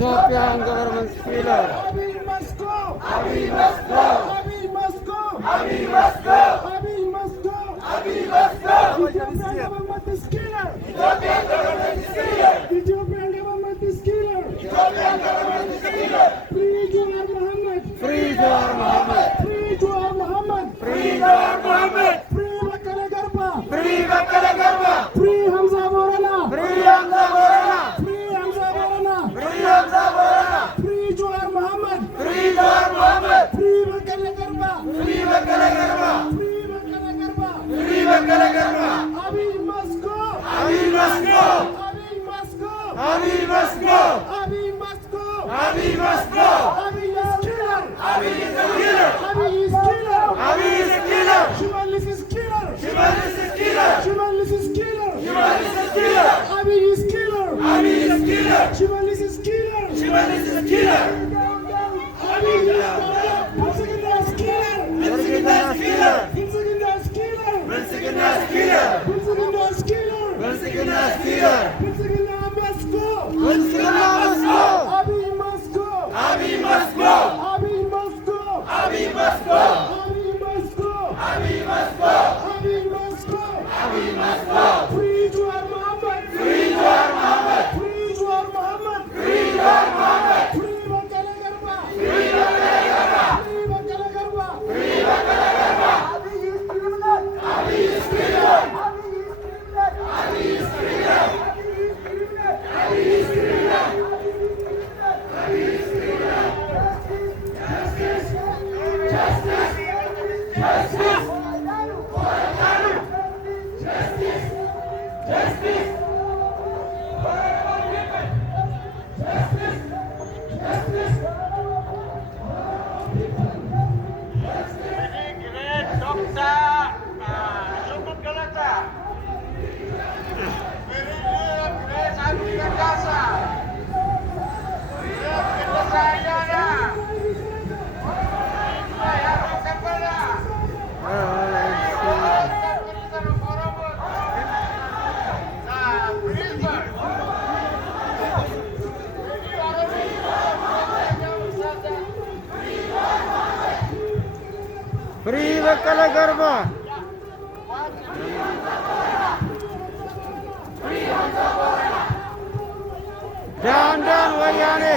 Ethiopian government killer. Abiy must go. Abiy must go. Abiy must go. Abiy must go. Abiy must go. Abiy must go. Ethiopian government is killer. Ethiopian government is killer. Ethiopian government is killer. Ethiopian government is killer. Free Jawar Mohammed. Free Jawar Mohammed. Free Jawar Mohammed. Free Jawar Mohammed. Free Bakkala Garba. Free Bakkala Garba. Free Hamza Borana. Free Hamza Borana. Free Hamza Borana. Free Hamza Borana. Free Jawar Mohammed. Free Jawar Mohammed. Free Bakkala Garba. Free Bakkala Garba. Free Bakkala Garba. Free Bakkala Garba. Abiy must go. Abiy must go. Abiy must go. Abiy must go. Abiy must go. Abiy must go. Abiy is killer. Abiy is a killer. Abiy is killer. Abiy is a killer. Shivalis is killer. Shivalis is killer. Shivalis is killer. Shivalis is killer. Abiy is killer. Abiy is killer. Shivalis is killer. Shivalis is killer. Abiy is Pulsagindas killer. Pulsagindas killer. Pulsagindas killer. Pulsagindas killer. Pulsagindas killer. Pulsagindas killer. Pulsagindas must go. Pulsagindas must go. Abiy must go. Abiy must go. Abiy must go. Abiy must go. Abiy must go. Abiy must go. Abiy must go. Abiy must go. Free Vakala Garba. Dan Wayane.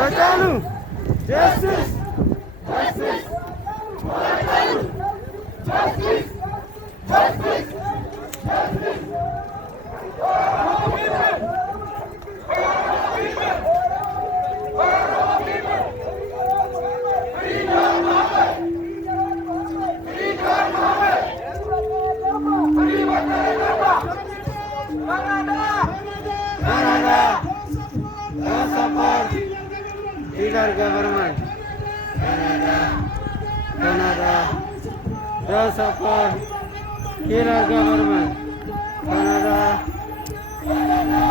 Rajanu. Justice. Justice. Justice. Justice. Canada. No support. Leader government. Canada. No support. Killer government. Canada.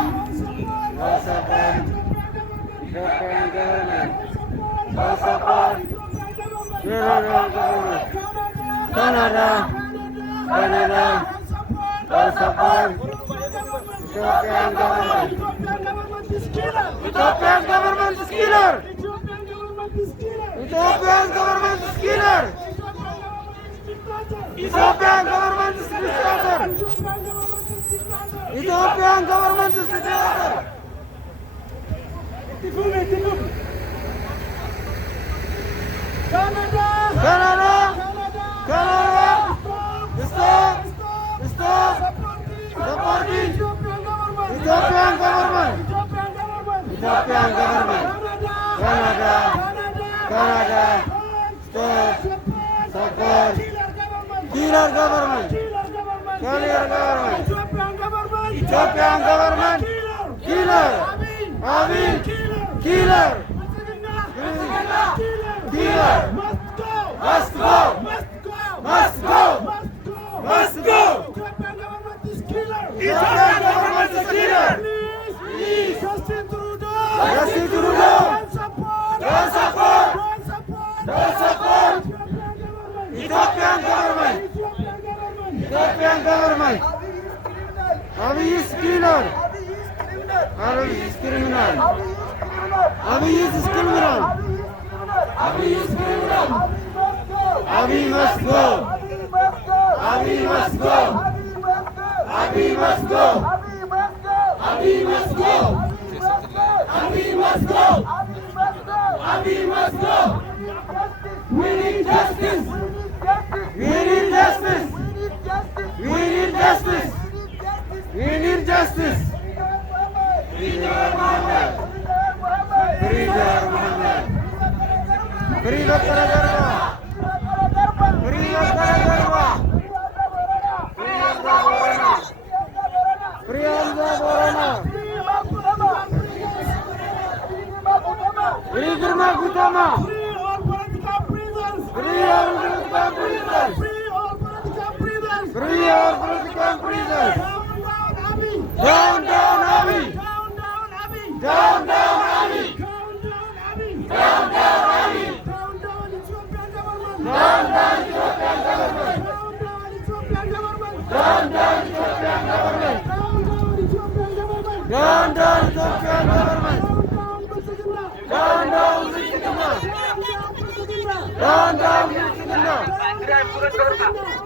No support. European government. No support. Killer government. Canada. Canada. No support. European government. Ethiopian government is killer. Ethiopian government is killer. Ethiopian government is dictator. Ethiopian government is dictator. Canada. Canada. Canada. Stop. Stop. Supporting. Ethiopian government. Ethiopian government. Canada. Canada. Stop. Support. Killer government. Killer government. Ethiopian government. Killer. Abiy. Killer. Killer. Must go. Must go. Must go. Ethiopian government is killer. Justin Trudeau. Don't support. Don't support. Ethiopian government. Ethiopian government. Abiy is killer. Abiy is criminal. Abiy is criminal. Abiy is criminal. Abiy must go. Abiy must go. Abiy must go. Abiy must go. Abiy must go. Abiy must go. We need justice. We need justice. We need justice. We need justice. Free Jawahar Mohammed. Free Jawahar Mohammed. Free Vakala Garba. Free Vakala Garba. Free Hamza Borana. Free Hamza Borana. Free Girma Gutama. Free all political prisoners. Free all political prisoners. Free all political prisoners. Free all political prisoners. Down, down, Abiy. Down, down, Abiy. Down, down, Abiy. Down, down, Abiy. Down, down, Abiy. Down, down, Ethiopian government. Down, down, Ethiopian government. Down, down, Ethiopian government. Down, down, Ethiopian government. Down, down, Ethiopian.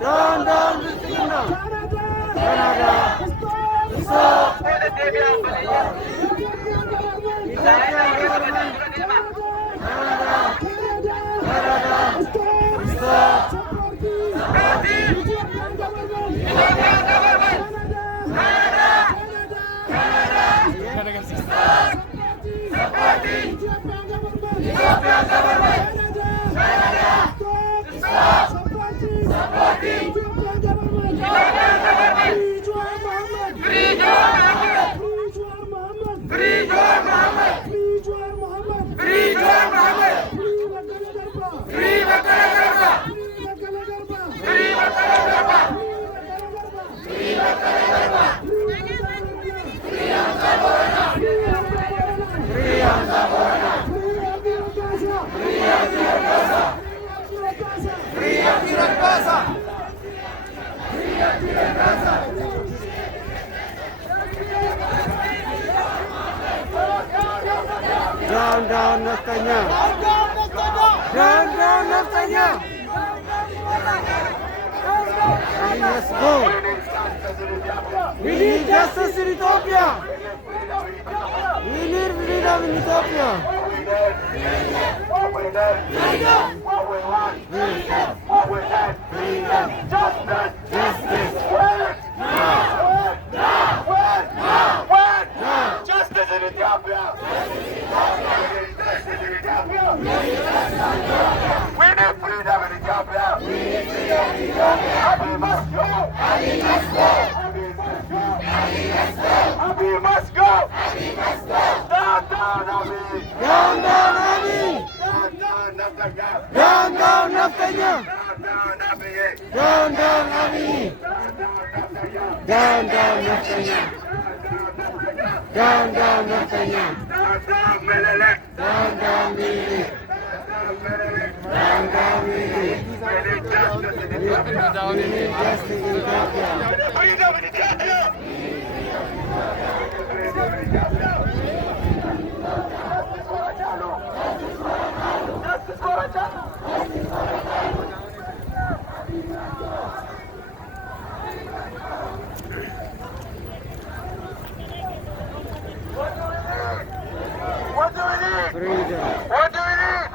Down, down, Ethiopian. Canada. Stop. Ethiopian government. Ethiopian government. Canada. Stop. Supporting. Ethiopian government. Free Jawar Mohammed. Free Jawar Mohammed. Free Jawar Mohammed. Free Jawar Mohammed. Free Jawar Mohammed. Free Wakala Garba. Free Wakala Garba. Free Wakala Garba. Free Hamza Borana. Free Hamza Borana. Free Abdi Rakasa. Free Abdi Rakasa. Free Abdi Rakasa. Down naftanya. Down naftanya. We must go. We need justice in Ethiopia. We need freedom in Ethiopia. What we need. Freedom. What we want. Freedom. What we need. Freedom. Justice. Justice. When? Now. When? Justice in Ethiopia. Justice in Ethiopia. We need freedom in Ethiopia. Abiy must go. Abiy must go. Abiy must go. Down, Abiy. Down Abiy. Down, Naftanya. Abiy. Down Abiy. Down Naftanya. Down Naftanya. Menelik. Down Menelik. Down Menelik. We need justice in Ethiopia. Freedom in Ethiopia. Justice for Hachalu. What do we need? Freedom. What do we need?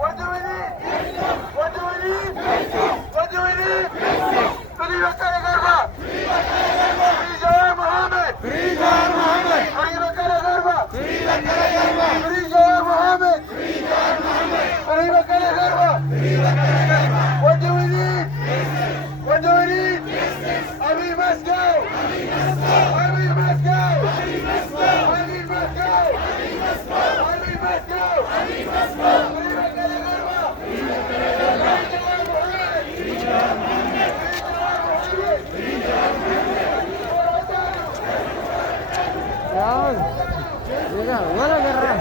What do we need? What do we need? What do we need? Free Wakala Garba. Free Jawar Mohammed. Free Jawar Mohammed. Free Wakala Garba. Free Wakala Garba. Free Jawar Mohammed. Free Jawar Mohammed. Free Wakala Garba. Free Wakala Garba. What do we need? What do we need? Abiy must go. Abiy must go. Abiy must go. Abiy must go. Abiy must go. Abiy must go. Abiy must go. Abiy must go. Free Wakala Garba. Free Wakala Garba. Free Jawar Mohammed. Free Jawar Mohammed. Down. Wala garra.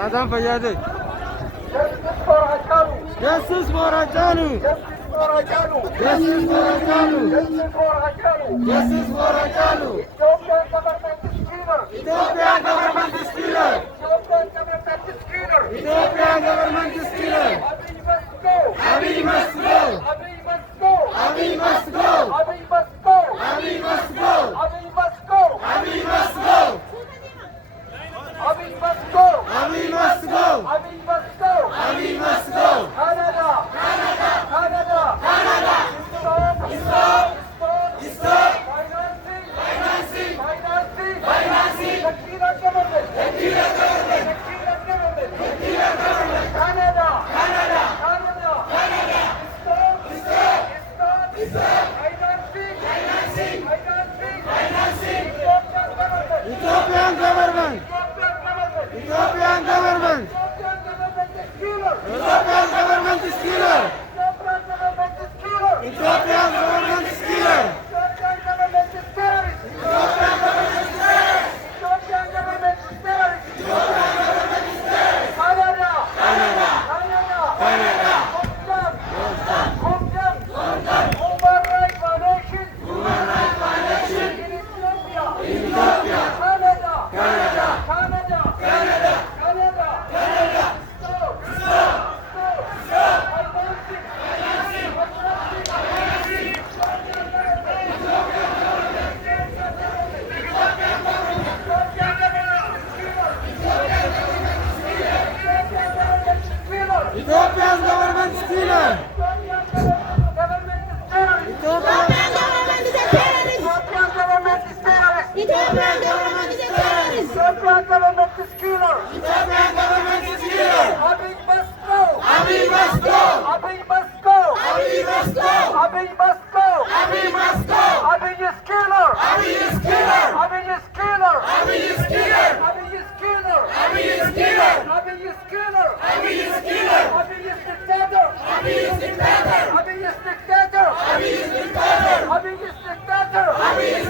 Adam Fayyadi. Justice for Hachalu. Justice for Hachalu. Justice for Hachalu. Justice for Hachalu. Justice for Hachalu. Justice for Hachalu. Ethiopian government is killer. Ethiopian government is killer. Ethiopian government is killer. Ethiopian government is killer. Abiy must go. Abiy must go. Abiy must go. Abiy must go. Abiy must go. Abiy must go. Abiy must go. Abiy must go. Abiy must go. Abiy must go. Canada. Stop. Stop. Stop. Stop. Financing. Abiy must go. Abiy must go. Abiy is killer. Abiy is killer. Abiy is killer. Abiy is killer. Abiy is killer. Abiy is killer. Abiy is killer. Abiy is killer. Abiy is dictator. Abiy is dictator. Abiy is dictator. Abiy is dictator. Abiy is dictator. Abiy is